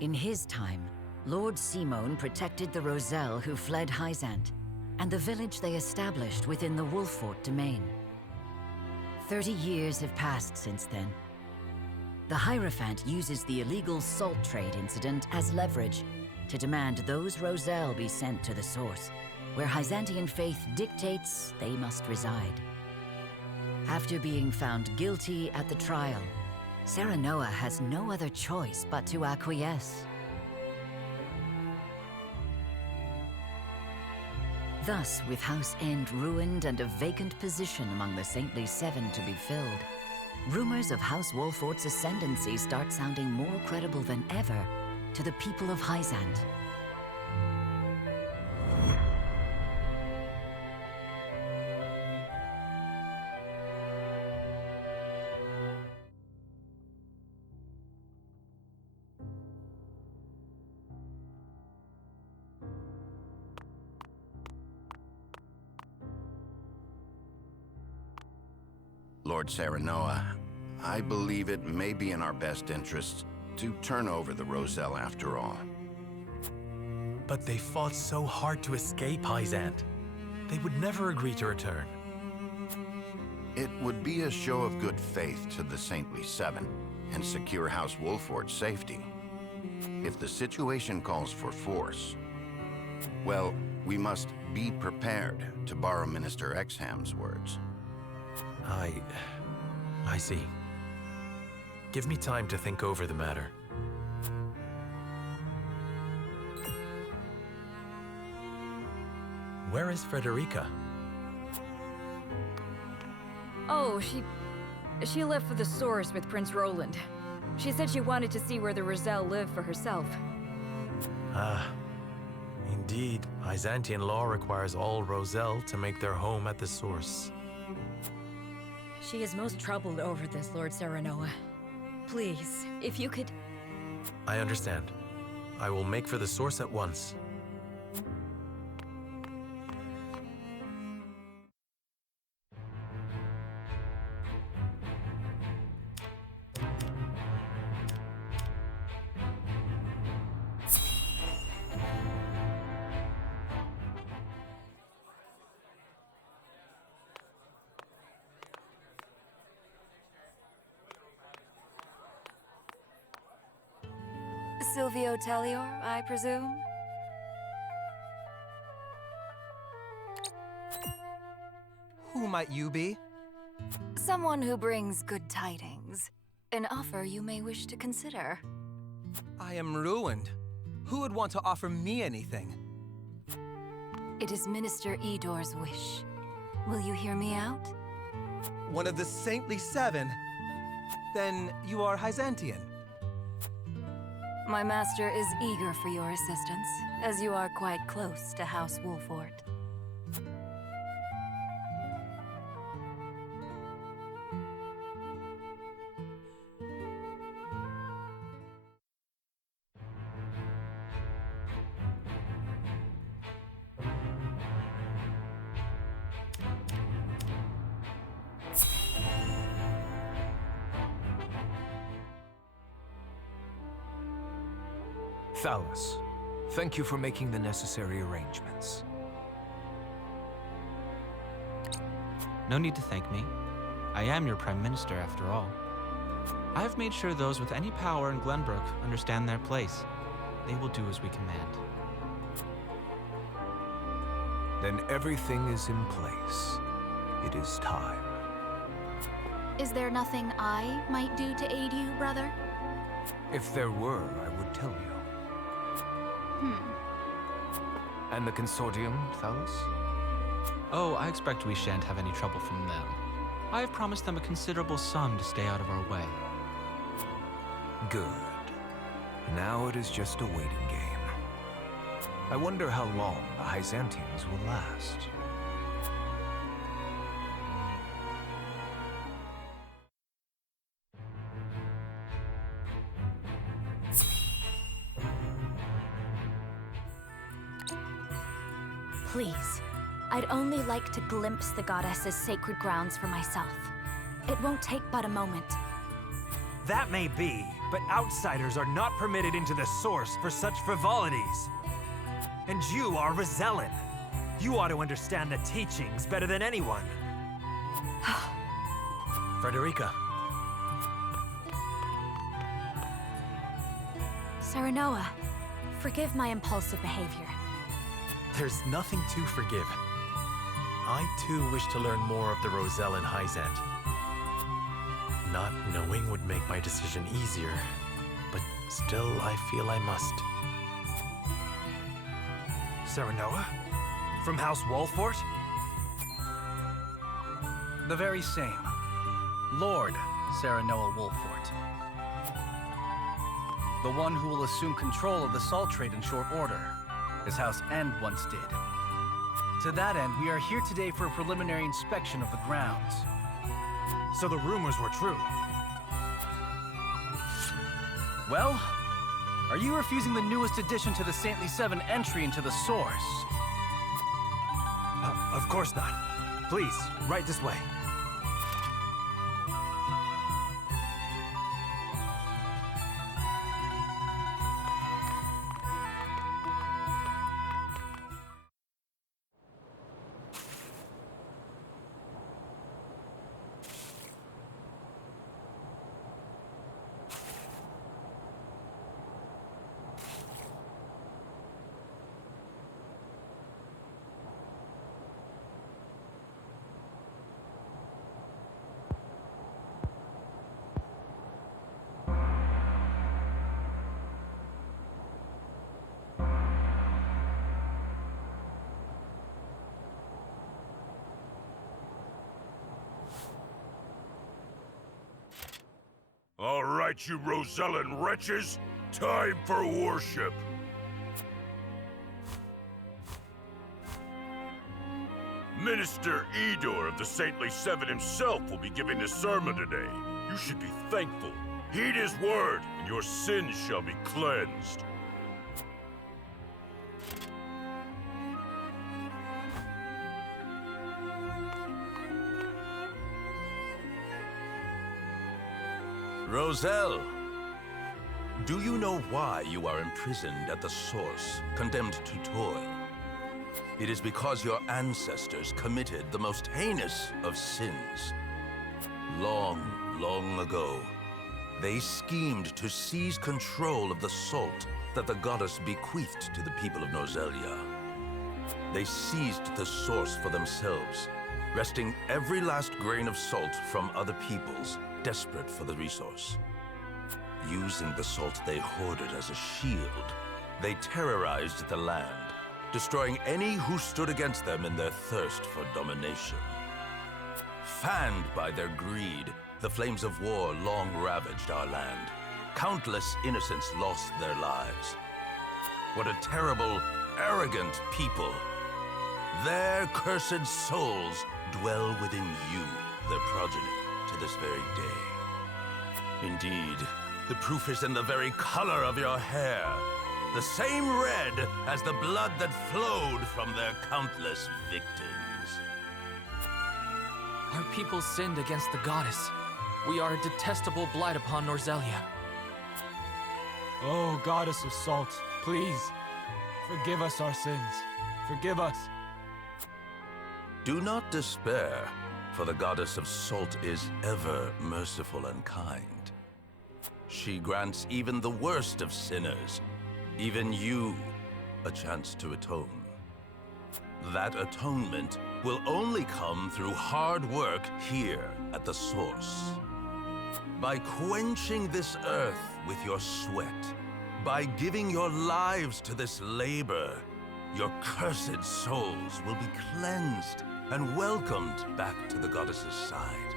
In his time, Lord Simon protected the Roselle who fled Hyzant, and the village they established within the Wolffort domain. 30 years have passed since then. The Hierophant uses the illegal salt trade incident as leverage to demand those Roselle be sent to the source, where Hyzantian faith dictates they must reside. After being found guilty at the trial, Serenoa has no other choice but to acquiesce. Thus, with House End ruined and a vacant position among the Saintly Seven to be filled, rumors of House Wolffort's ascendancy start sounding more credible than ever to the people of Hyzant. Lord Serenoa, I believe it may be in our best interests to turn over the Roselle after all. But they fought so hard to escape Hyzant. They would never agree to return. It would be a show of good faith to the Saintly Seven and secure House Wolffort's safety. If the situation calls for force, well, we must be prepared, to borrow Minister Exham's words. I see. Give me time to think over the matter. Where is Frederica? Oh, she left for the source with Prince Roland. She said she wanted to see where the Roselle lived for herself. Ah, indeed. Byzantine law requires all Roselle to make their home at the source. She is most troubled over this, Lord Serenoa. Please, if you could... I understand. I will make for the source at once. Silvio Tellior, I presume? Who might you be? Someone who brings good tidings. An offer you may wish to consider. I am ruined. Who would want to offer me anything? It is Minister Edor's wish. Will you hear me out? One of the Saintly Seven? Then you are Hyzantian. My master is eager for your assistance, as you are quite close to House Wolffort. Thalus, thank you for making the necessary arrangements. No need to thank me. I am your Prime Minister, after all. I have made sure those with any power in Glenbrook understand their place. They will do as we command. Then everything is in place. It is time. Is there nothing I might do to aid you, brother? If there were, I would tell you. And the consortium, Thalus? Oh, I expect we shan't have any trouble from them. I have promised them a considerable sum to stay out of our way. Good. Now it is just a waiting game. I wonder how long the Hyzantians will last. Please, I'd only like to glimpse the goddess's sacred grounds for myself. It won't take but a moment. That may be, but outsiders are not permitted into the source for such frivolities. And you are Rosellan. You ought to understand the teachings better than anyone. Frederica. Serenoa, forgive my impulsive behavior. There's nothing to forgive. I too wish to learn more of the Roselle and Hyzant. Not knowing would make my decision easier, but still I feel I must. Serenoa? From House Wolfort? The very same. Lord Serenoa Wolfort. The one who will assume control of the salt trade in short order, as House End once did. To that end, we are here today for a preliminary inspection of the grounds. So the rumors were true. Well, are you refusing the newest addition to the Saintly Seven entry into the source? Of course not. Please, right this way. All right, you Rosellan wretches, time for worship. Minister Edor of the Saintly Seven himself will be giving the sermon today. You should be thankful. Heed his word, and your sins shall be cleansed. Roselle, do you know why you are imprisoned at the source, condemned to toil? It is because your ancestors committed the most heinous of sins. Long, long ago, they schemed to seize control of the salt that the goddess bequeathed to the people of Nozelia. They seized the source for themselves, wresting every last grain of salt from other peoples, desperate for the resource. Using the salt they hoarded as a shield, they terrorized the land, destroying any who stood against them in their thirst for domination. Fanned by their greed, the flames of war long ravaged our land. Countless innocents lost their lives. What a terrible, arrogant people. Their cursed souls dwell within you, their progeny, to this very day. Indeed, the proof is in the very color of your hair. The same red as the blood that flowed from their countless victims. Our people sinned against the goddess. We are a detestable blight upon Norzelia. Oh, goddess of salt, please, forgive us our sins. Forgive us. Do not despair, for the goddess of salt is ever merciful and kind. She grants even the worst of sinners, even you, a chance to atone. That atonement will only come through hard work here at the source. By quenching this earth with your sweat, by giving your lives to this labor, your cursed souls will be cleansed and welcomed back to the goddess's side.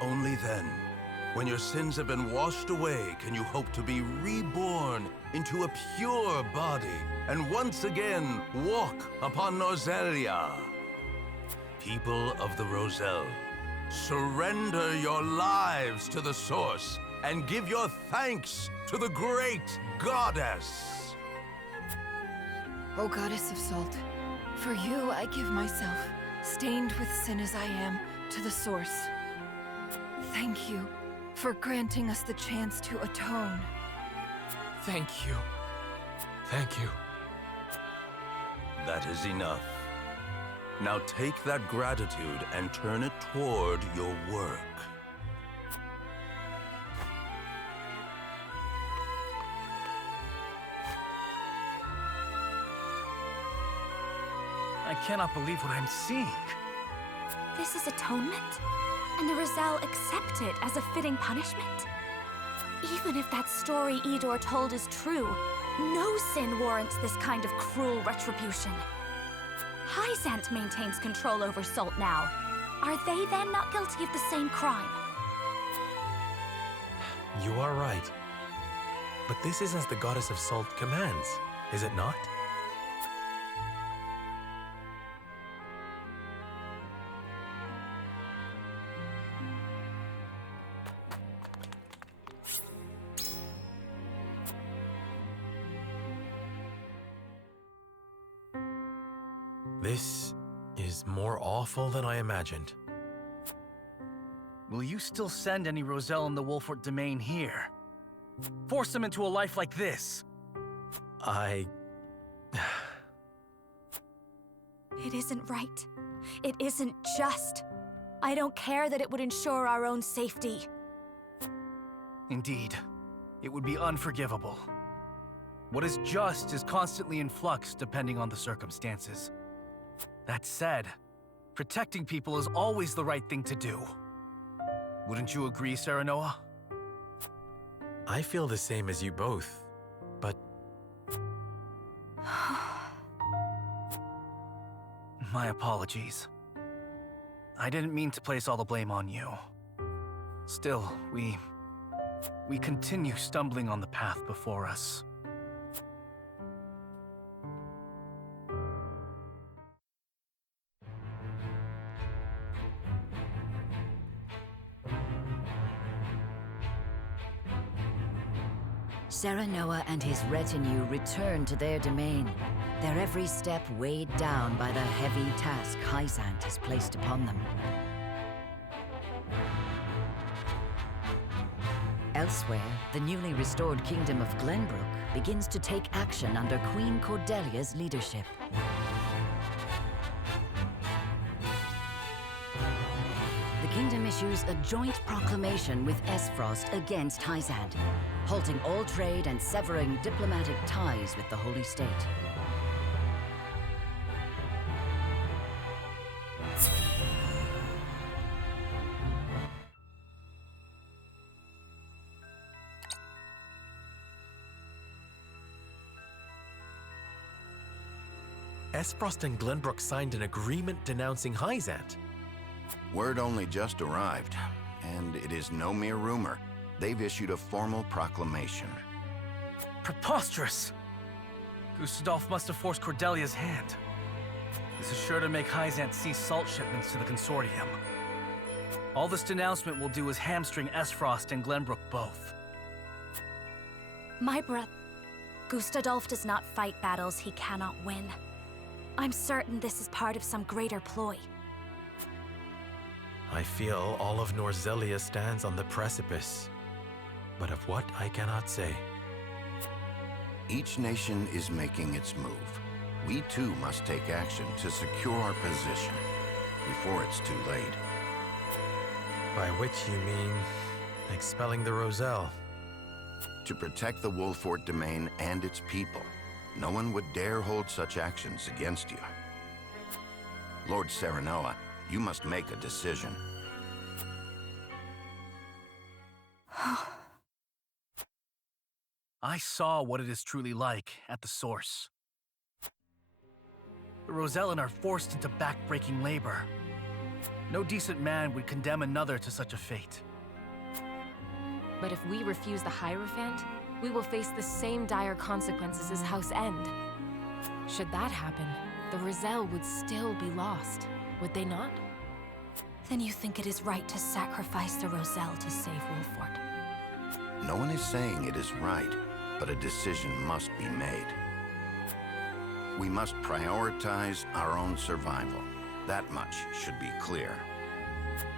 Only then, when your sins have been washed away, can you hope to be reborn into a pure body and once again walk upon Nozelia. People of the Roselle, surrender your lives to the source and give your thanks to the great goddess. O goddess of salt, for you I give myself, stained with sin as I am, to the source. Thank you for granting us the chance to atone. Thank you. Thank you. That is enough. Now take that gratitude and turn it toward your work. I cannot believe what I'm seeing. This is atonement? And the Roselle accept it as a fitting punishment? Even if that story Idor told is true, no sin warrants this kind of cruel retribution. Hyzant maintains control over Salt now. Are they then not guilty of the same crime? You are right. But this is as the Goddess of Salt commands, is it not? This is more awful than I imagined. Will you still send any Roselle in the Wolfort domain here? Force them into a life like this? It isn't right. It isn't just. I don't care that it would ensure our own safety. Indeed, it would be unforgivable. What is just is constantly in flux depending on the circumstances. That said, protecting people is always the right thing to do. Wouldn't you agree, Serenoa? I feel the same as you both, but... My apologies. I didn't mean to place all the blame on you. Still, we continue stumbling on the path before us. Serenoa and his retinue return to their domain, their every step weighed down by the heavy task Hyzant has placed upon them. Elsewhere, the newly restored kingdom of Glenbrook begins to take action under Queen Cordelia's leadership. The kingdom issues a joint proclamation with Esfrost against Hyzant, halting all trade and severing diplomatic ties with the Holy State. Esfrost and Glenbrook signed an agreement denouncing Hyzant. Word only just arrived, and it is no mere rumor. They've issued a formal proclamation. Preposterous! Gustadolph must have forced Cordelia's hand. This is sure to make Hyzant cease salt shipments to the Consortium. All this denouncement will do is hamstring Esfrost and Glenbrook both. My brother, Gustadolph does not fight battles he cannot win. I'm certain this is part of some greater ploy. I feel all of Norzelia stands on the precipice, but of what I cannot say. Each nation is making its move. We too must take action to secure our position before it's too late. By which you mean expelling the Roselle? To protect the Wolfort domain and its people, no one would dare hold such actions against you. Lord Serenoa, you must make a decision. I saw what it is truly like at the source. The Rosellan are forced into back-breaking labor. No decent man would condemn another to such a fate. But if we refuse the Hierophant, we will face the same dire consequences as House End. Should that happen, the Roselle would still be lost, would they not? Then you think it is right to sacrifice the Roselle to save Wolfort? No one is saying it is right, but a decision must be made. We must prioritize our own survival. That much should be clear.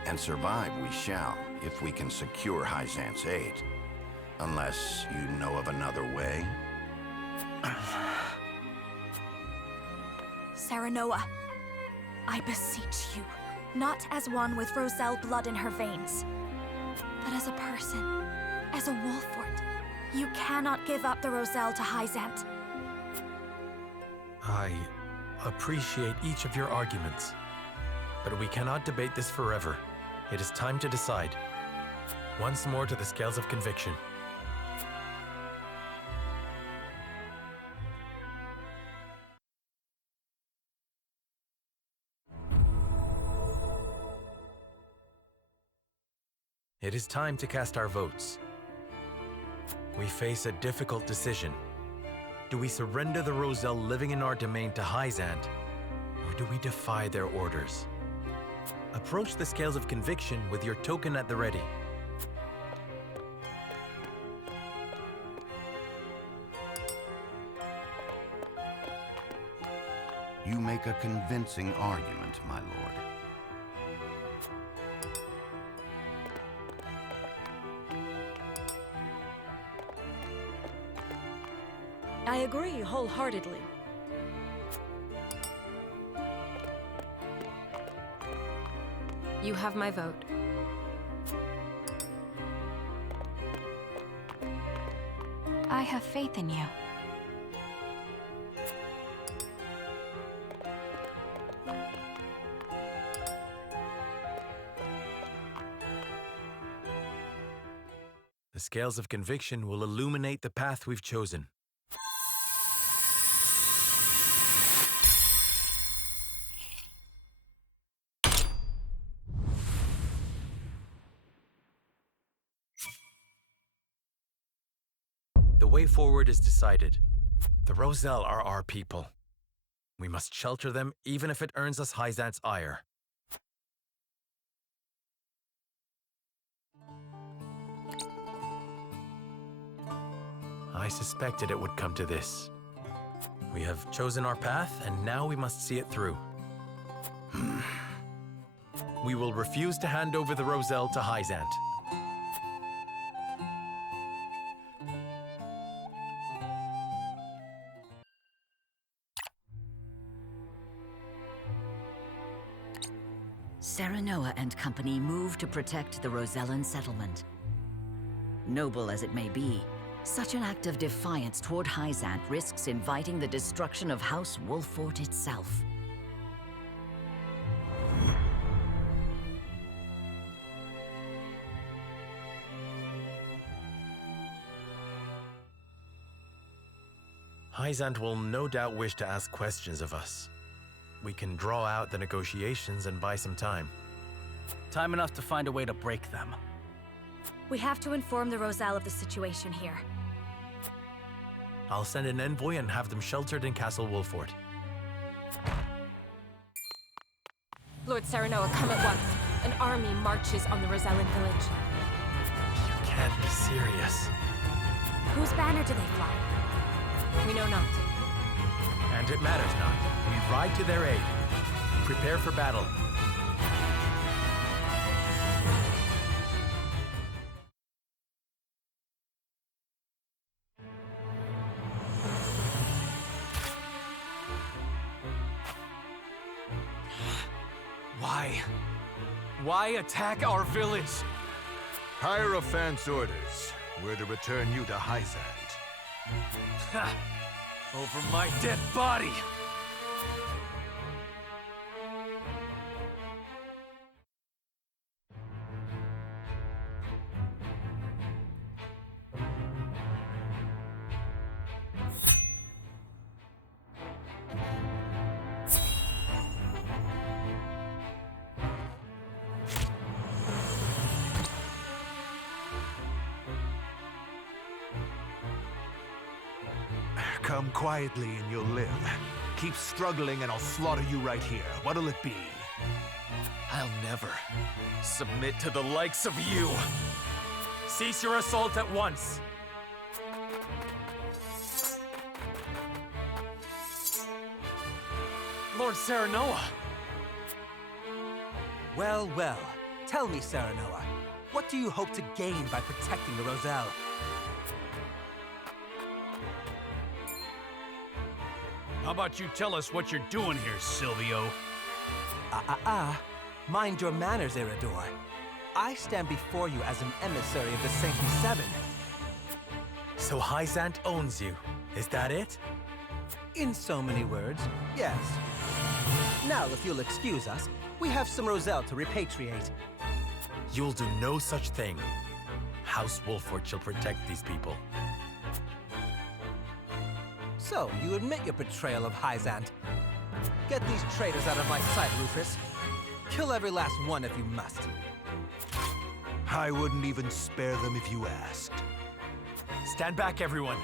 And survive we shall, if we can secure Hyzant's aid. Unless you know of another way? Serenoa, I beseech you, not as one with Roselle blood in her veins, but as a person, as a Wolfort. You cannot give up the Roselle to Hyzant. I appreciate each of your arguments, but we cannot debate this forever. It is time to decide. Once more to the scales of conviction. It is time to cast our votes. We face a difficult decision. Do we surrender the Roselle living in our domain to Hyzant, or do we defy their orders? Approach the scales of conviction with your token at the ready. You make a convincing argument, my lord. I agree wholeheartedly. You have my vote. I have faith in you. The scales of conviction will illuminate the path we've chosen. The way forward is decided. The Roselle are our people. We must shelter them, even if it earns us Hyzant's ire. I suspected it would come to this. We have chosen our path, and now we must see it through. We will refuse to hand over the Roselle to Hyzant. Serenoa and company move to protect the Rosellan settlement. Noble as it may be, such an act of defiance toward Hyzant risks inviting the destruction of House Wolfort itself. Hyzant will no doubt wish to ask questions of us. We can draw out the negotiations and buy some time. Time enough to find a way to break them. We have to inform the Roselle of the situation here. I'll send an envoy and have them sheltered in Castle Wolfort. Lord Serenoa, come at once. An army marches on the Rosellan village. You can't be serious. Whose banner do they fly? We know not. And it matters not. We ride to their aid. Prepare for battle. Why attack our village? Hierophant's orders were to return you to Hyzant. Ha! Over my dead body! Come quietly and you'll live. Keep struggling and I'll slaughter you right here. What'll it be? I'll never submit to the likes of you. Cease your assault at once. Lord Serenoa! Well, well. Tell me, Serenoa. What do you hope to gain by protecting the Roselle? How about you tell us what you're doing here, Silvio? Mind your manners, Erador. I stand before you as an emissary of the Saintly Seven. So Hyzant owns you, is that it? In so many words, yes. Now, if you'll excuse us, we have some Roselle to repatriate. You'll do no such thing. House Wolford shall protect these people. So, you admit your betrayal of Hyzant. Get these traitors out of my sight, Rufus. Kill every last one if you must. I wouldn't even spare them if you asked. Stand back, everyone.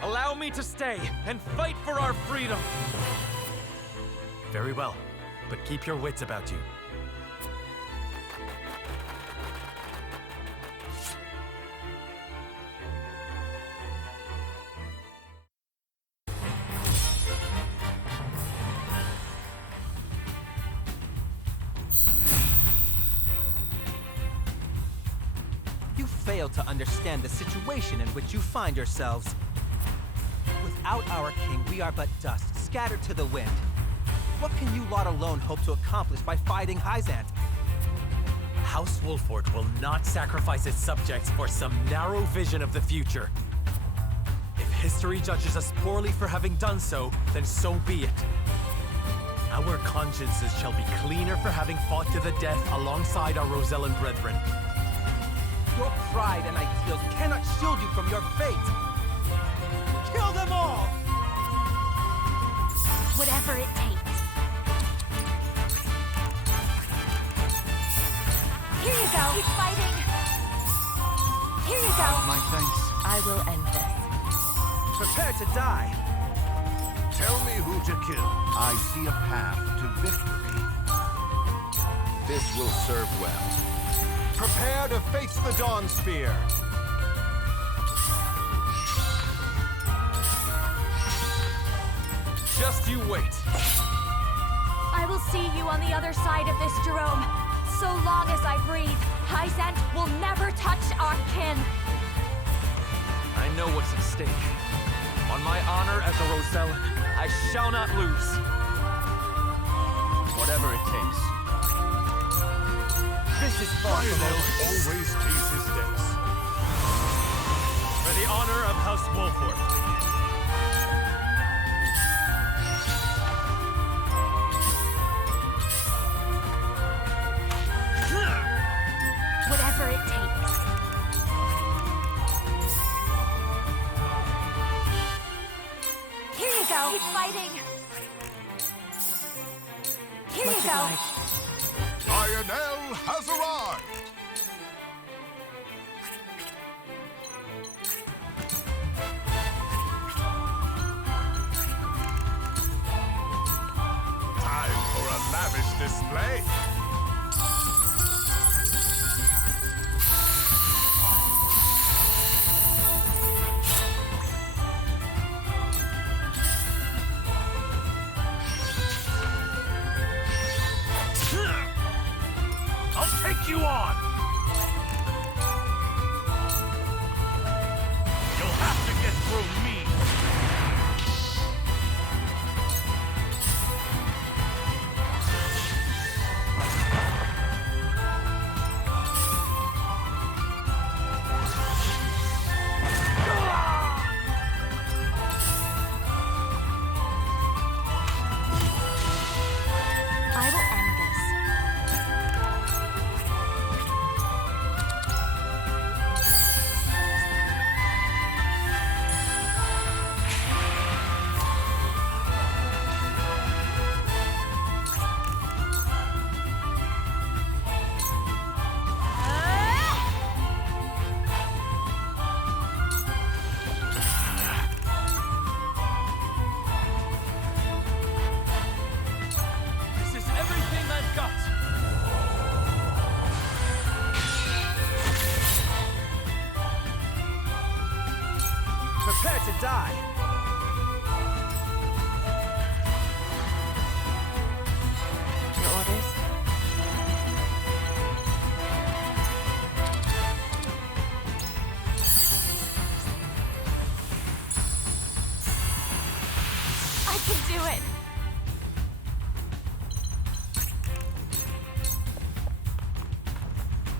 Allow me to stay and fight for our freedom. Very well, but keep your wits about you. You fail to understand the situation in which you find yourselves. Without our king, we are but dust, scattered to the wind. What can you lot alone hope to accomplish by fighting Hyzant? House Wolford will not sacrifice its subjects for some narrow vision of the future. If history judges us poorly for having done so, then so be it. Our consciences shall be cleaner for having fought to the death alongside our Rosellan brethren. Your pride and ideals cannot shield you from your fate! Kill them all! Whatever it takes. Here you go! Keep fighting! Here you go! My thanks. I will end this. Prepare to die! Tell me who to kill. I see a path to victory. This will serve well. Prepare to face the Dawn Spear. Just you wait. I will see you on the other side of this, Jerome. So long as I breathe, Hyzant will never touch our kin. I know what's at stake. On my honor as a Rosellan, I shall not lose. Whatever it takes. This is far from over. Always pays his debts. For the honor of House Wolford. Whatever it takes. Here you go. Keep fighting. Here you go. Lionel has arrived! Time for a lavish display! Take you on! You'll have to get through me! I will end this. This is everything I've got. Prepare to die! Your orders? do it!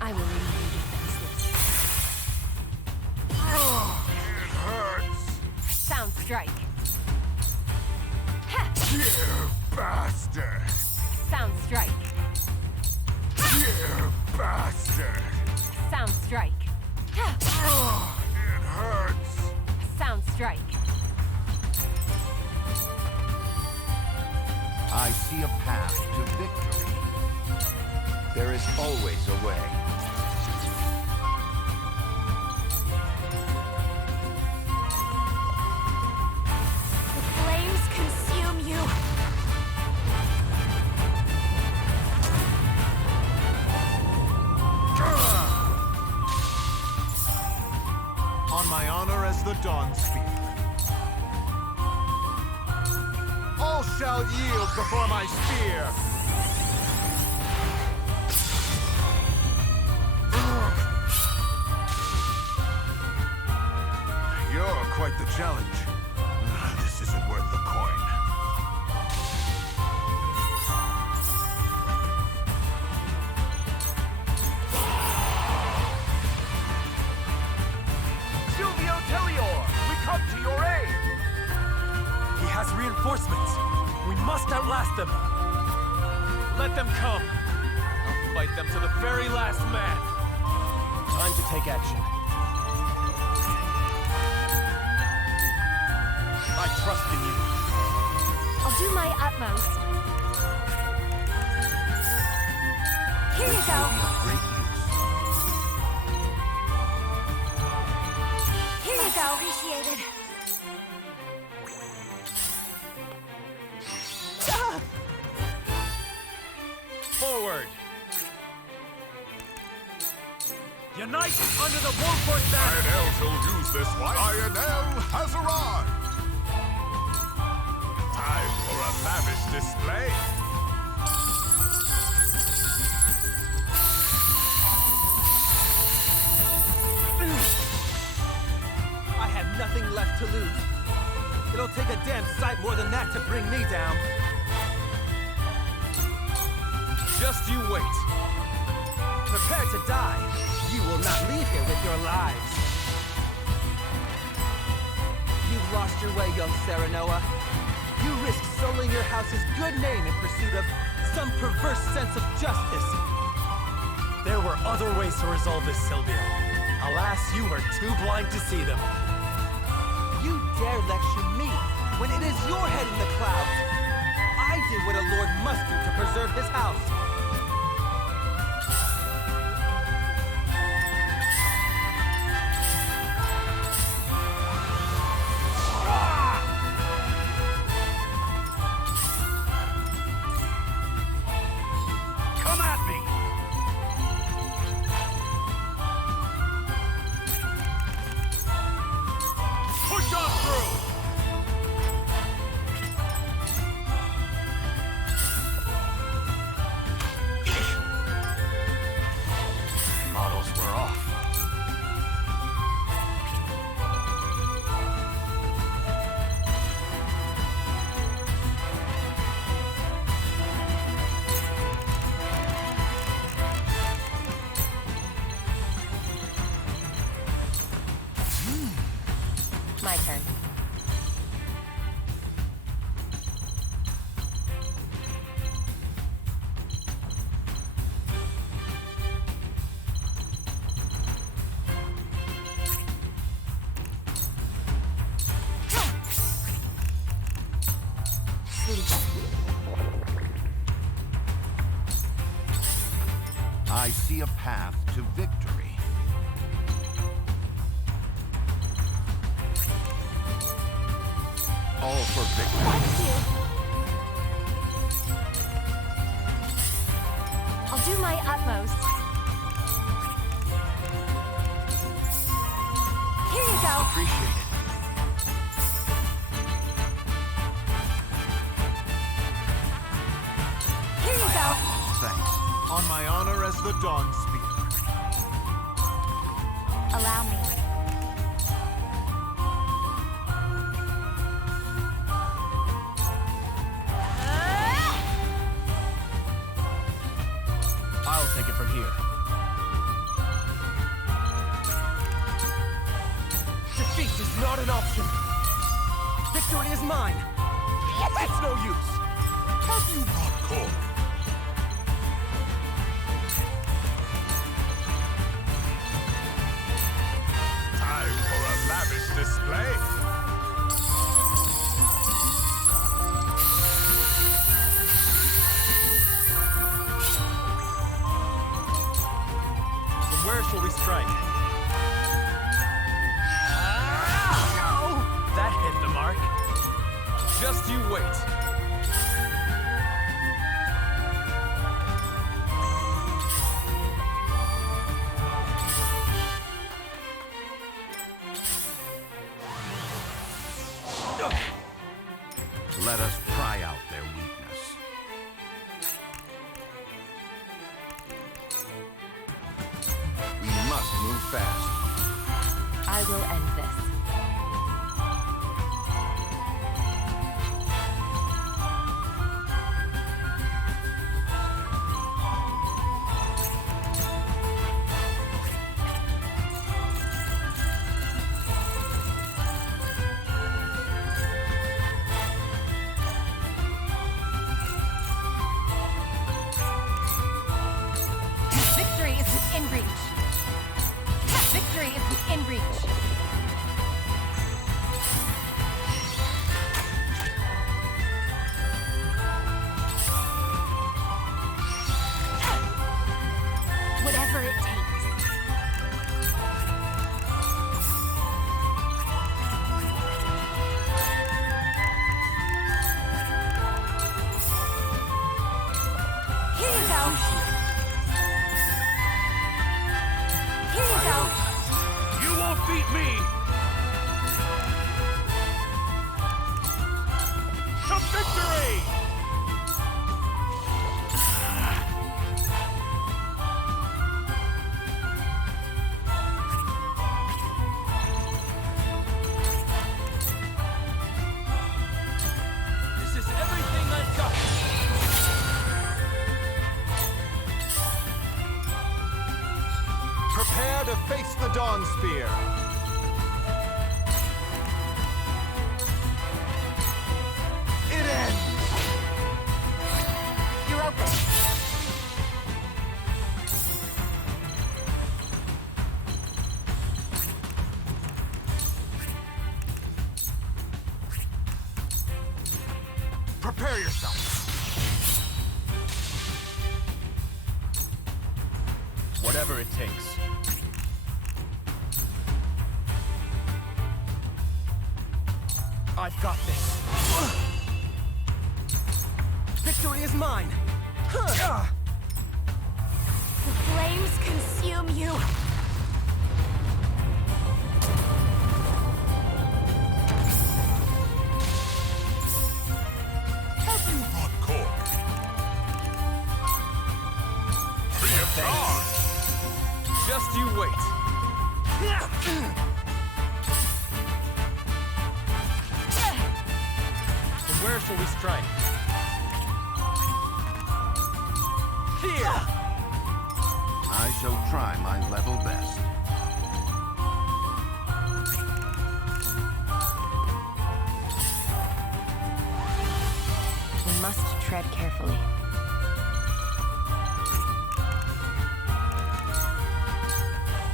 I will leave you defenseless. It hurts! Sound strike. You bastard! Sound strike. You bastard! Sound strike. It hurts! Sound strike. I see a path to victory. There is always a way. The flames consume you! On my honor as the Dawn Speaker. All shall yield before my spear! You're quite the challenge. This isn't worth the coin. Silvio, we come to your aid! He has reinforcements. We must outlast them. Let them come. I'll fight them to the very last man. Time to take action. I trust in you. I'll do my utmost. Here you go. Here you go. Appreciated. Forward! Unite under the Wolford banner! Lionel shall use this one. Lionel has arrived! Time for a lavish display. I have nothing left to lose. It'll take a damn sight more than that to bring me down. Just you wait. Prepare to die. You will not leave here with your lives. You've lost your way, young Serenoa. You risked sullying your house's good name in pursuit of some perverse sense of justice. There were other ways to resolve this, Silvio. Alas, you were too blind to see them. You dare lecture me when it is your head in the clouds. I did what a lord must do to preserve his house. Come at me! Push on through! Models were off. My turn. I see a path to victory. All for victory. Thank you. I'll do my utmost. Here you go. Appreciate it. Here you go. Thanks. On my honor as the Dawn Speaker. Allow me. not an option. Victory is mine. It's no use. Have you not called? Time for a lavish display. From where shall we strike? That hit the mark. Just you wait. Let us pry out their weakness. We must move fast. I will end this. Victory is within reach. Victory is within reach. Whatever it takes. Here you go. Here you go. You won't beat me! To victory! This is everything I've got. Prepare to face the Dawn Spear. It ends. You're open. Prepare yourself. Whatever it takes. I've got this. Victory is mine. The flames consume you. Have you not called? Free of charge! Just you wait. From where shall we strike? Here! I shall try my level best. We must tread carefully.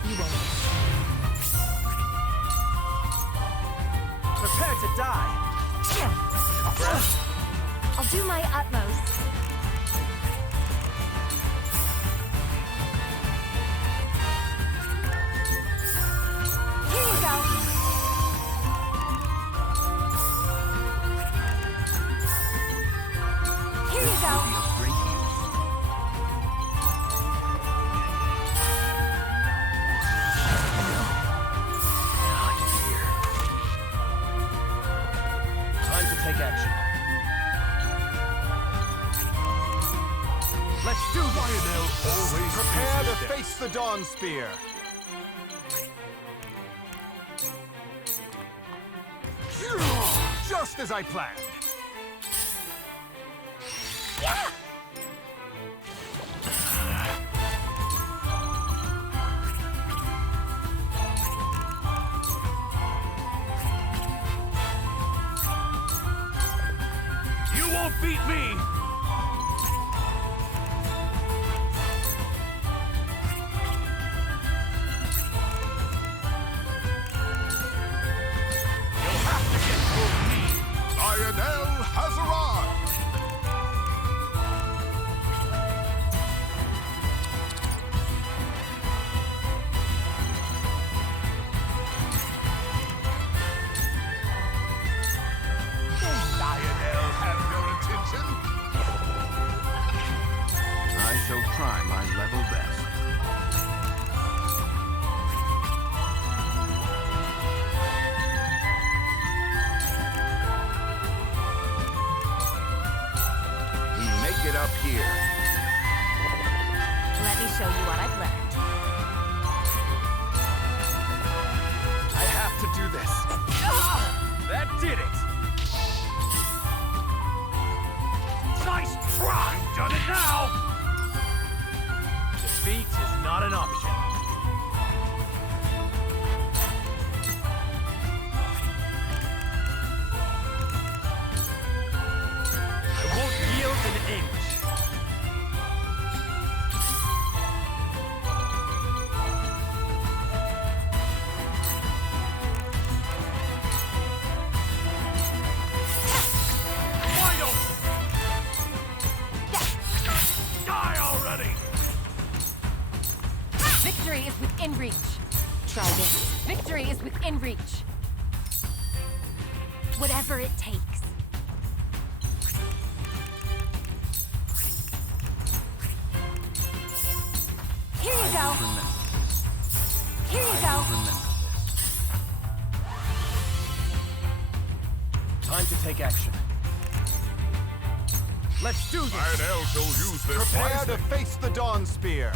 You won't. Prepare to die! I'll do my utmost. Here you go. Here you go. Be of great use. Time to take action. Let's do this! Lionel always Prepare is to his death. face the Dawn Spear. Just as I planned. beat me! You'll have to get through me! Lionel has arrived! Lionel have your attention! I shall try my level best. Make it up here. Let me show you what I've learned. I have to do this. That did it! Nice try! Done it now! Defeat is not an option. I won't yield an inch. Wide open! Die already! Victory is within reach. Try this. Victory is within reach. Whatever it takes. Here you go. Here you go. Time to take action. Let's do this! Lionel shall use this Prepare wisely. to face the Dawn Spear.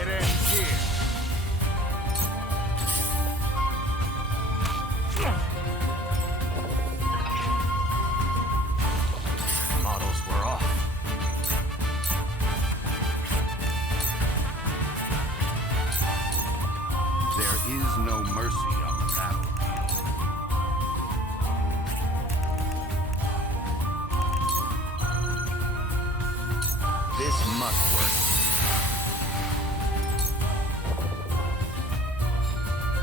It ends here. Models were off. There is no mercy on the battlefield. This must work.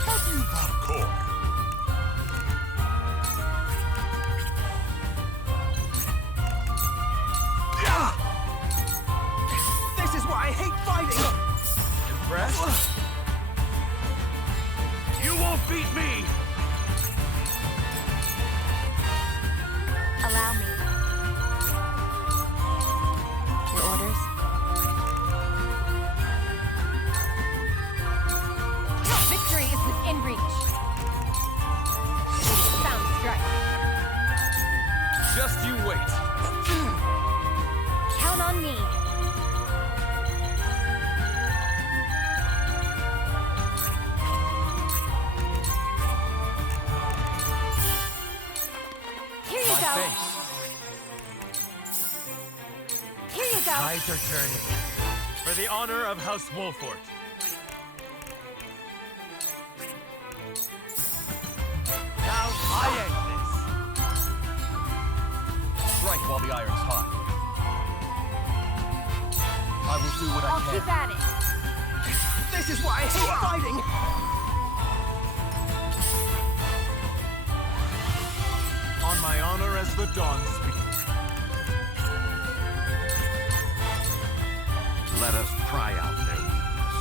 Have you popcorn? This is why I hate fighting! Impressed? You won't beat me! Allow me. Your orders? Victory is within reach. Sound strike. Just you wait. Count on me. Here you go. Here you go. Tides are turning. For the honor of House Wolfort. Now I end this. Strike while the iron's hot. I will do what I I'll can. keep at it. This is why I hate fighting! On my honor as the Dawn Spear. Let us pry out their weakness.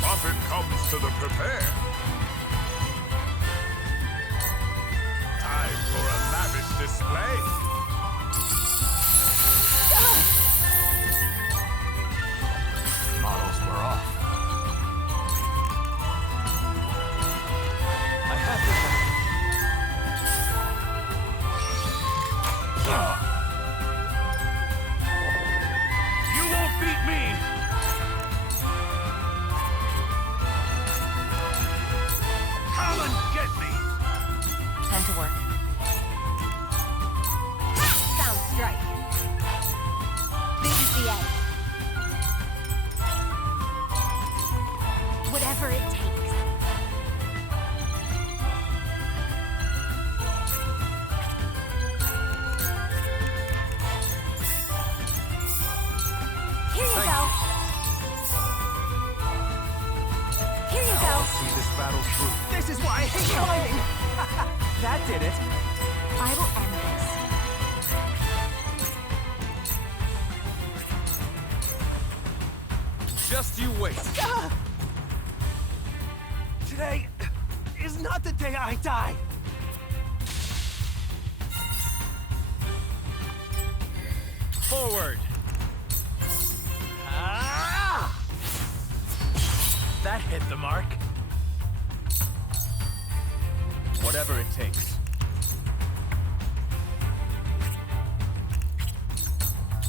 Prophet comes to the prepared. Time for a lavish display. Models were off. I have your back. You won't beat me! Come and get me! Time to work. Sound strike. no fruit. This is why I hate fighting! That did it. I will end this. Just you wait. Today is not the day I die. Forward. Ah! That hit the mark. Whatever it takes.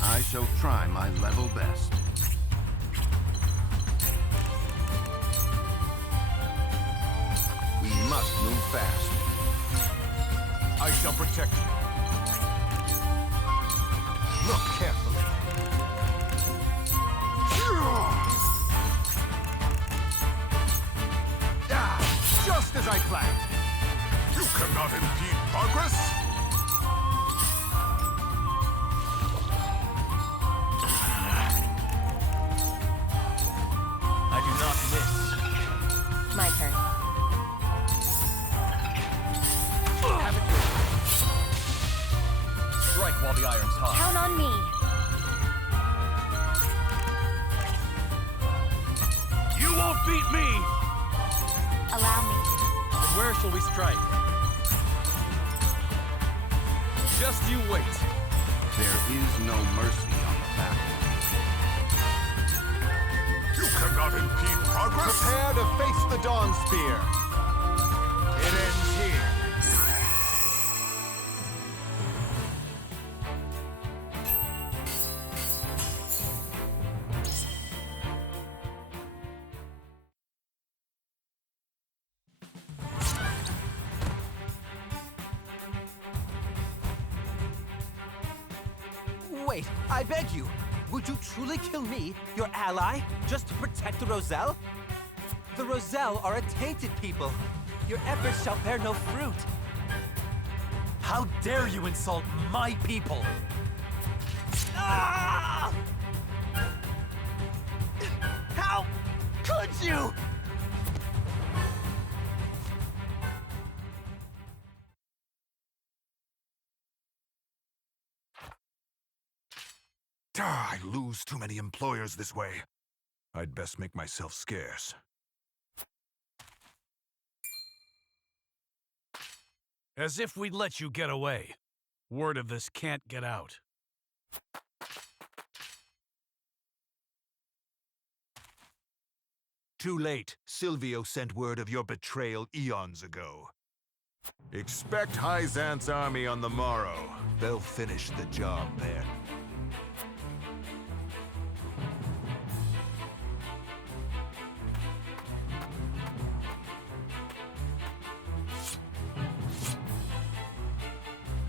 I shall try my level best. We must move fast. I shall protect you. Look carefully. Just as I planned. You cannot impede progress. I do not miss. My turn. Have it your way. Strike while the iron's hot. Count on me. You won't beat me! Allow me. Then where shall we strike? Just you wait. There is no mercy on the battle. You cannot impede progress. Prepare to face the Dawn Spear. It ends here. Wait, I beg you. Would you truly kill me, your ally, just to protect the Roselle? The Roselle are a tainted people. Your efforts shall bear no fruit. How dare you insult my people? Ah! How could you? I lose too many employers this way. I'd best make myself scarce. As if we'd let you get away. Word of this can't get out. Too late. Silvio sent word of your betrayal eons ago. Expect Hyzant's army on the morrow. They'll finish the job there.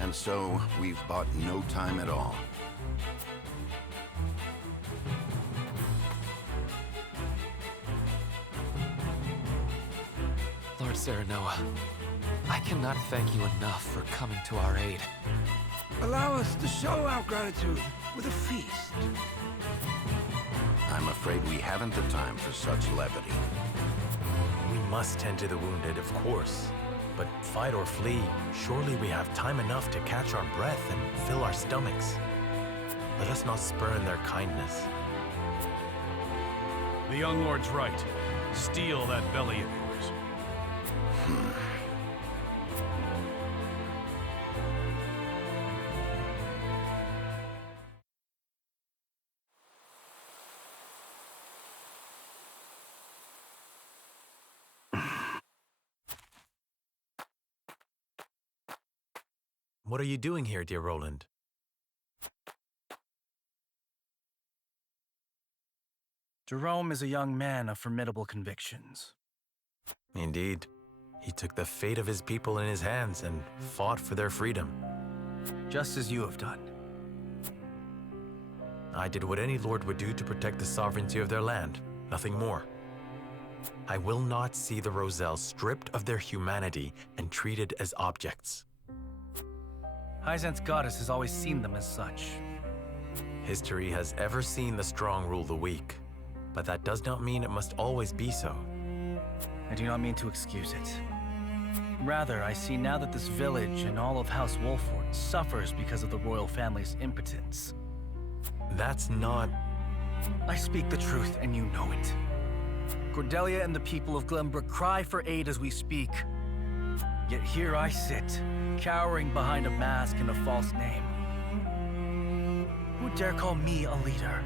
And so, we've bought no time at all. Lord Serenoa, I cannot thank you enough for coming to our aid. Allow us to show our gratitude with a feast. I'm afraid we haven't the time for such levity. We must tend to the wounded, of course. But fight or flee, surely we have time enough to catch our breath and fill our stomachs. Let us not spurn their kindness. The young lord's right. Steal that belly of yours. What are you doing here, dear Roland? Jerome is a young man of formidable convictions. Indeed. He took the fate of his people in his hands and fought for their freedom. Just as you have done. I did what any lord would do to protect the sovereignty of their land, nothing more. I will not see the Roselle stripped of their humanity and treated as objects. Hyzant's goddess has always seen them as such. History has ever seen the strong rule the weak, but that does not mean it must always be so. I do not mean to excuse it. Rather, I see now that this village and all of House Wolford suffers because of the royal family's impotence. That's not... I speak the truth, and you know it. Cordelia and the people of Glenbrook cry for aid as we speak. Yet here I sit, cowering behind a mask and a false name. Who dare call me a leader?